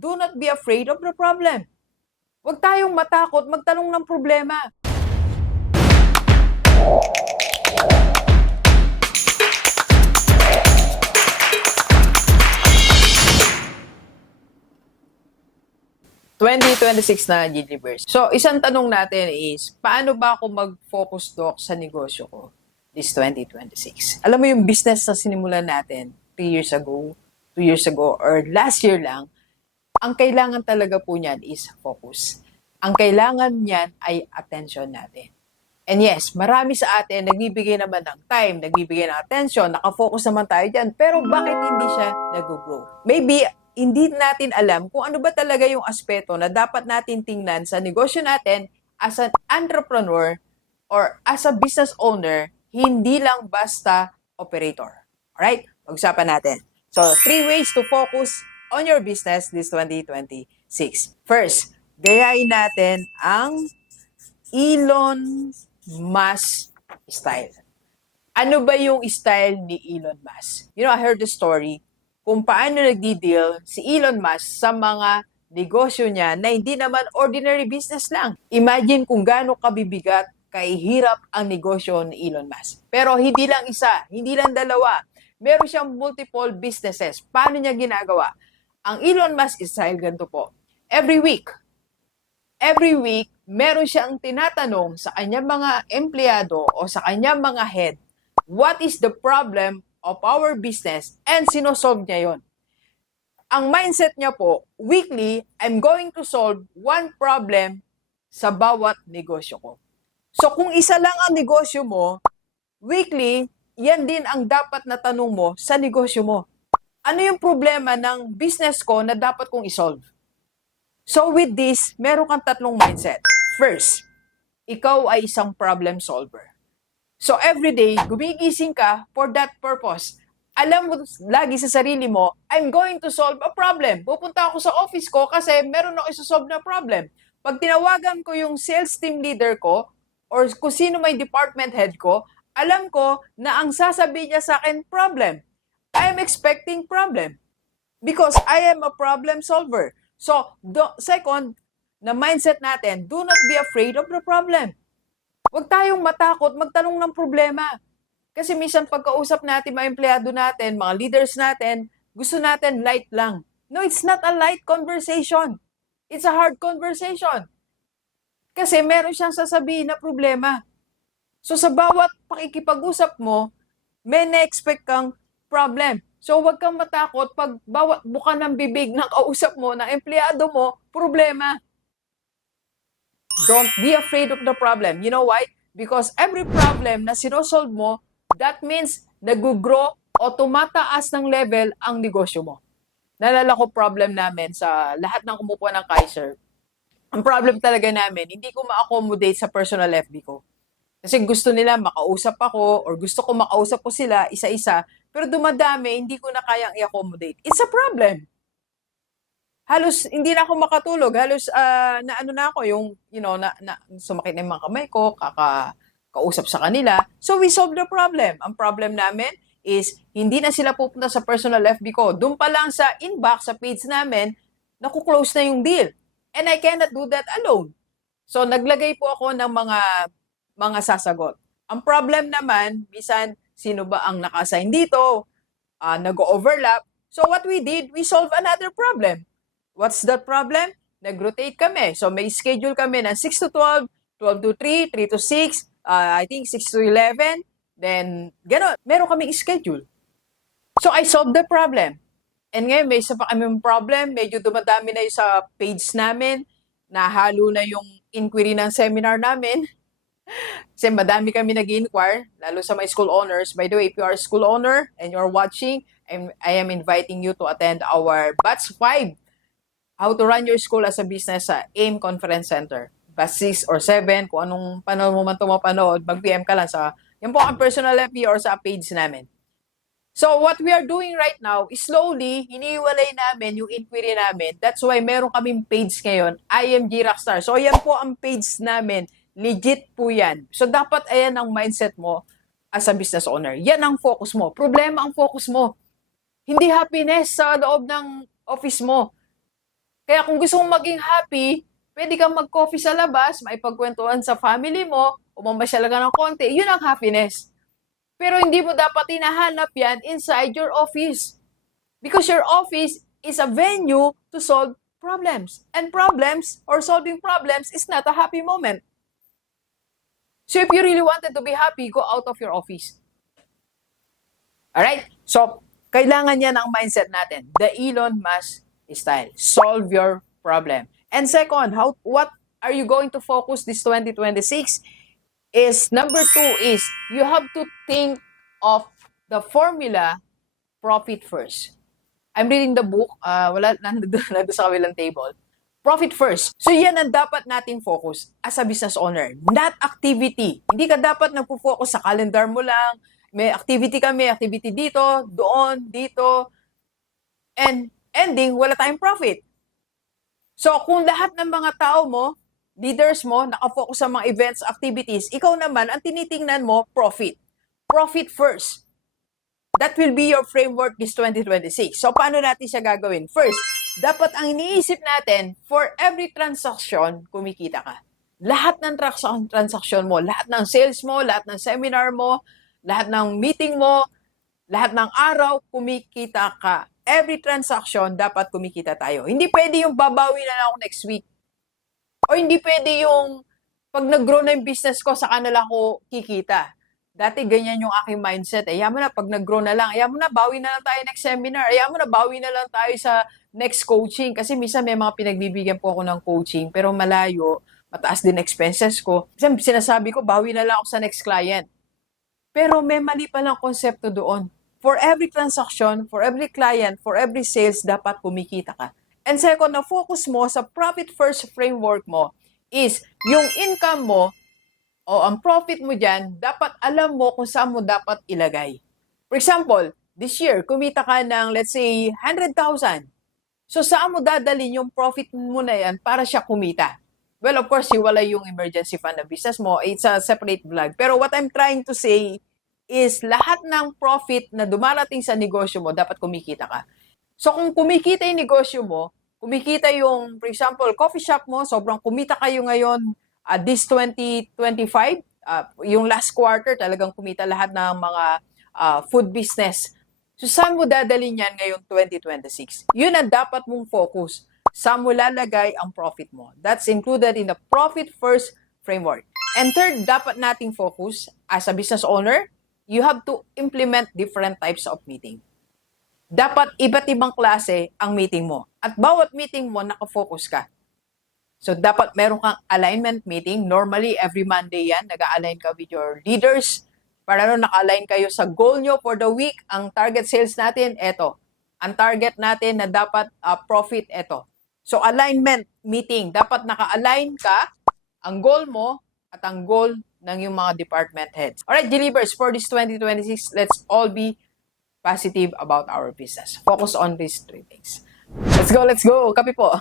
Do not be afraid of the problem. Huwag tayong matakot magtanong ng problema. ...2026 na Giniverse. So, isang tanong natin is, paano ba ako mag-focus, Doc, sa negosyo ko this 2026? Alam mo yung business na sinimulan natin 3 years ago, 2 years ago, or last year lang, ang kailangan talaga po niyan is focus. Ang kailangan niyan ay attention natin. And yes, marami sa atin nagbibigay naman ng time, nagbibigay ng attention, nakafocus naman tayo dyan, pero bakit hindi siya nag-grow? Maybe hindi natin alam kung ano ba talaga yung aspeto na dapat natin tingnan sa negosyo natin as an entrepreneur or as a business owner, hindi lang basta operator. Alright? Pag-usapan natin. So, 3 ways to focus on your business this 2026. First, gayahin natin ang Elon Musk style. Ano ba yung style ni Elon Musk? You know, I heard the story kung paano nagdi-deal si Elon Musk sa mga negosyo niya na hindi naman ordinary business lang. Imagine kung gaano kabibigat, kahihirap ang negosyo ni Elon Musk. Pero hindi lang isa, hindi lang dalawa. Meron siyang multiple businesses. Paano niya ginagawa? Ang Elon Musk style ganito po. Every week, meron siyang tinatanong sa kanyang mga empleyado o sa kanyang mga head, what is the problem of our business, and sinosolve niya yon. Ang mindset niya po, weekly, I'm going to solve one problem sa bawat negosyo ko. So kung isa lang ang negosyo mo, weekly, yan din ang dapat na tanong mo sa negosyo mo. Ano yung problema ng business ko na dapat kong isolve? So with this, meron kang tatlong mindset. First, ikaw ay isang problem solver. So everyday, gumigising ka for that purpose. Alam mo lagi sa sarili mo, I'm going to solve a problem. Pupunta ako sa office ko kasi meron ako isosolve na problem. Pag tinawagan ko yung sales team leader ko or kung sino may department head ko, alam ko na ang sasabihin niya sa akin, problem. I am expecting problem because I am a problem solver. So, second, na mindset natin, do not be afraid of the problem. Huwag tayong matakot magtanong ng problema. Kasi minsan pagkausap natin mga empleyado natin, mga leaders natin, gusto natin light lang. No, it's not a light conversation. It's a hard conversation. Kasi meron siyang sasabihin na problema. So sa bawat pakikipag-usap mo, may na-expect kang problem. So huwag kang matakot pag bawat buka ng bibig ng kausap mo, ng empleyado mo, problema. Don't be afraid of the problem. You know why? Because every problem na sinosolve mo, that means nag-grow o tumataas ng level ang negosyo mo. Nalala ko problem namin sa lahat ng kumukuha ng Kaiser. Ang problem talaga namin, hindi ko ma-accommodate sa personal FB ko. Kasi gusto nila makausap ako or gusto ko makausap ko sila isa-isa, pero dumadami, hindi ko na kayang i-accommodate. It's a problem. Halos hindi na ako makatulog, halos naano na ako yung sumakit na yung mga kamay ko, kausap sa kanila. So we solve the problem. Ang problem namin is hindi na sila pupunta sa personal FB ko. Doon pa lang sa inbox, sa page namin, naku-close na yung deal. And I cannot do that alone. So naglagay po ako ng mga sasagot. Ang problem naman, bisan sino ba ang naka-assign dito, nag-overlap. So what we did, we solve another problem. What's that problem? Nag-rotate kami. So may schedule kami ng 6 to 12, 12 to 3, 3 to 6, I think 6 to 11. Then, gano'n. Meron kaming schedule. So I solved the problem. And ngayon, may isa pa kami problem. Medyo dumadami na yung sa page namin. Nahalo na yung inquiry ng seminar namin. Kasi madami kami nag-inquire, lalo sa my school owners. By the way, if you are a school owner and you're watching, I am inviting you to attend our Batch 5, How to Run Your School as a Business sa AIM Conference Center. Batch 6 or 7, kung anong panahon mo man ito mapanood, mag-PM ka lang sa, yan po ang personal FB or sa page namin. So what we are doing right now is slowly, hiniwalay namin yung inquiry namin. That's why meron kaming page ngayon, IMG Rockstar. So yan po ang page namin. Legit po yan. So dapat ayan ang mindset mo as a business owner. Yan ang focus mo. Problema ang focus mo. Hindi happiness sa loob ng office mo. Kaya kung gusto mong maging happy, pwede kang mag-coffee sa labas, maipagkwentuhan sa family mo, o mamasyal ka ng konti, yun ang happiness. Pero hindi mo dapat hinahanap yan inside your office. Because your office is a venue to solve problems. And problems or solving problems is not a happy moment. So if you really wanted to be happy, go out of your office. Alright? So, kailangan yan ang mindset natin. The Elon Musk style. Solve your problem. And second, what are you going to focus this 2026? Is number 2 is you have to think of the formula profit first. I'm reading the book, nandun sa kabilang table. Profit first. So yan ang dapat nating focus as a business owner, not activity. Hindi ka dapat nagpo-focus sa calendar mo lang. May activity dito, doon, dito. And ending, wala tayong profit. So kung lahat ng mga tao mo, leaders mo, nakafocus sa mga events, activities, ikaw naman, ang tinitingnan mo, profit. Profit first. That will be your framework this 2026. So, paano natin siya gagawin? First, dapat ang iniisip natin, for every transaction, kumikita ka. Lahat ng transaction mo, lahat ng sales mo, lahat ng seminar mo, lahat ng meeting mo, lahat ng araw, kumikita ka. Every transaction, dapat kumikita tayo. Hindi pwede yung babawi na lang ako next week. O hindi pwede yung pag nag-grow na yung business ko, saka na lang ako kikita. Dati ganyan yung aking mindset. Ayaw mo na, pag nag-grow na lang, ayaw mo na, bawi na lang tayo next seminar. Ayaw mo na, bawi na lang tayo sa next coaching. Kasi minsan may mga pinagbibigyan po ako ng coaching, pero malayo, mataas din expenses ko. Kasi sinasabi ko, bawi na lang ako sa next client. Pero may mali palang konsepto doon. For every transaction, for every client, for every sales, dapat kumikita ka. And second, na focus mo sa profit first framework mo is yung income mo o ang profit mo dyan, dapat alam mo kung saan mo dapat ilagay. For example, this year, kumita ka ng, let's say, 100,000. So, saan mo dadalhin yung profit mo na yan para siya kumita? Well, of course, wala yung emergency fund na business mo. It's a separate vlog. Pero what I'm trying to say is lahat ng profit na dumarating sa negosyo mo, dapat kumikita ka. So, kung kumikita yung negosyo mo, kumikita yung, for example, coffee shop mo, sobrang kumita kayo ngayon, this 2025, yung last quarter, talagang kumita lahat ng mga food business. So, saan mo dadalhin yan ngayong 2026? Yun ang dapat mong focus. Saan mo lalagay ang profit mo? That's included in the profit first framework. And third, dapat nating focus as a business owner, you have to implement different types of meeting. Dapat iba't ibang klase ang meeting mo. At bawat meeting mo, nakafocus ka. So, dapat meron kang alignment meeting. Normally, every Monday yan, nag-align ka with your leaders. Para naka-align kayo sa goal nyo for the week. Ang target sales natin, eto. Ang target natin na dapat profit, eto. So, alignment meeting. Dapat naka-align ka, ang goal mo, at ang goal ng yung mga department heads. Alright, Delivers, for this 2026, let's all be positive about our business. Focus on these 3 things. Let's go, let's go. Kape po.